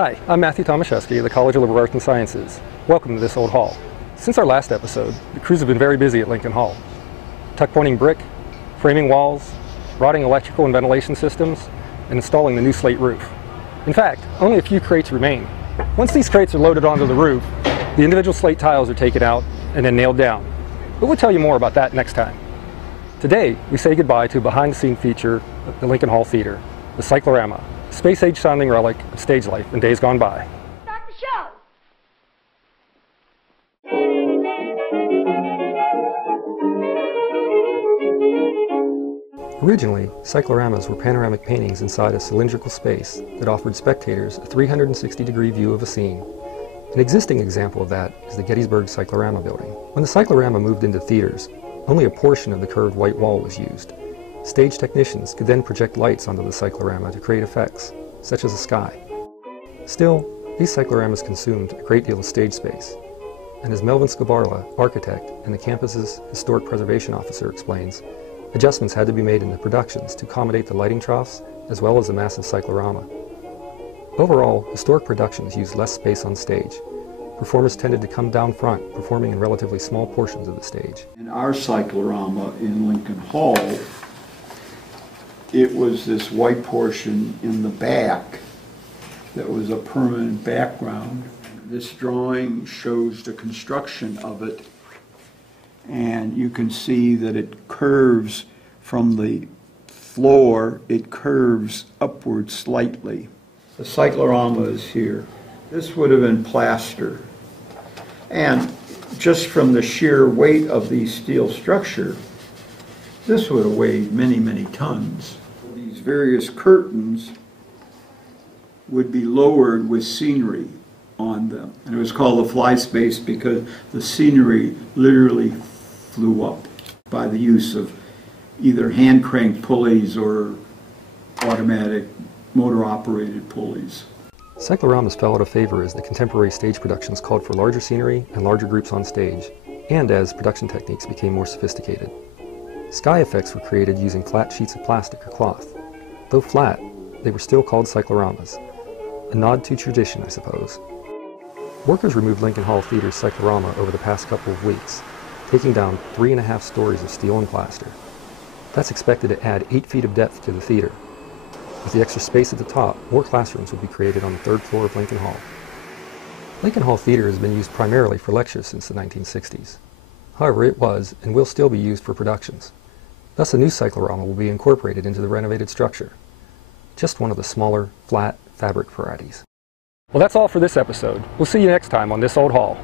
Hi, I'm Matthew Tomaszewski of the College of Liberal Arts and Sciences. Welcome to this old hall. Since our last episode, the crews have been very busy at Lincoln Hall. Tuck-pointing brick, framing walls, rotting electrical and ventilation systems, and installing the new slate roof. In fact, only a few crates remain. Once these crates are loaded onto the roof, the individual slate tiles are taken out and then nailed down. But we'll tell you more about that next time. Today, we say goodbye to a behind-the-scenes feature of the Lincoln Hall Theater, the Cyclorama, a space-age sounding relic of stage life in days gone by. Start the show! Originally, cycloramas were panoramic paintings inside a cylindrical space that offered spectators a 360-degree view of a scene. An existing example of that is the Gettysburg Cyclorama building. When the cyclorama moved into theaters, only a portion of the curved white wall was used. Stage technicians could then project lights onto the cyclorama to create effects, such as a sky. Still, these cycloramas consumed a great deal of stage space, and as Melvin Scabarla, architect and the campus's historic preservation officer, explains, adjustments had to be made in the productions to accommodate the lighting troughs as well as the massive cyclorama. Overall, historic productions used less space on stage. Performers tended to come down front, performing in relatively small portions of the stage. In our cyclorama in Lincoln Hall, it was this white portion in the back that was a permanent background. This drawing shows the construction of it, and you can see that it curves from the floor, it curves upward slightly. The cyclorama is here. This would have been plaster. And just from the sheer weight of the steel structure, this would have weighed many, many tons. These various curtains would be lowered with scenery on them. And it was called the fly space because the scenery literally flew up by the use of either hand crank pulleys or automatic motor operated pulleys. Cycloramas fell out of favor as the contemporary stage productions called for larger scenery and larger groups on stage, and as production techniques became more sophisticated. Sky effects were created using flat sheets of plastic or cloth. Though flat, they were still called cycloramas, a nod to tradition, I suppose. Workers removed Lincoln Hall Theater's cyclorama over the past couple of weeks, taking down 3.5 stories of steel and plaster. That's expected to add 8 feet of depth to the theater. With the extra space at the top, more classrooms will be created on the 3rd floor of Lincoln Hall. Lincoln Hall Theater has been used primarily for lectures since the 1960s. However, it was and will still be used for productions. Thus, a new cyclorama will be incorporated into the renovated structure. Just one of the smaller, flat, fabric varieties. Well, that's all for this episode. We'll see you next time on This Old Hall.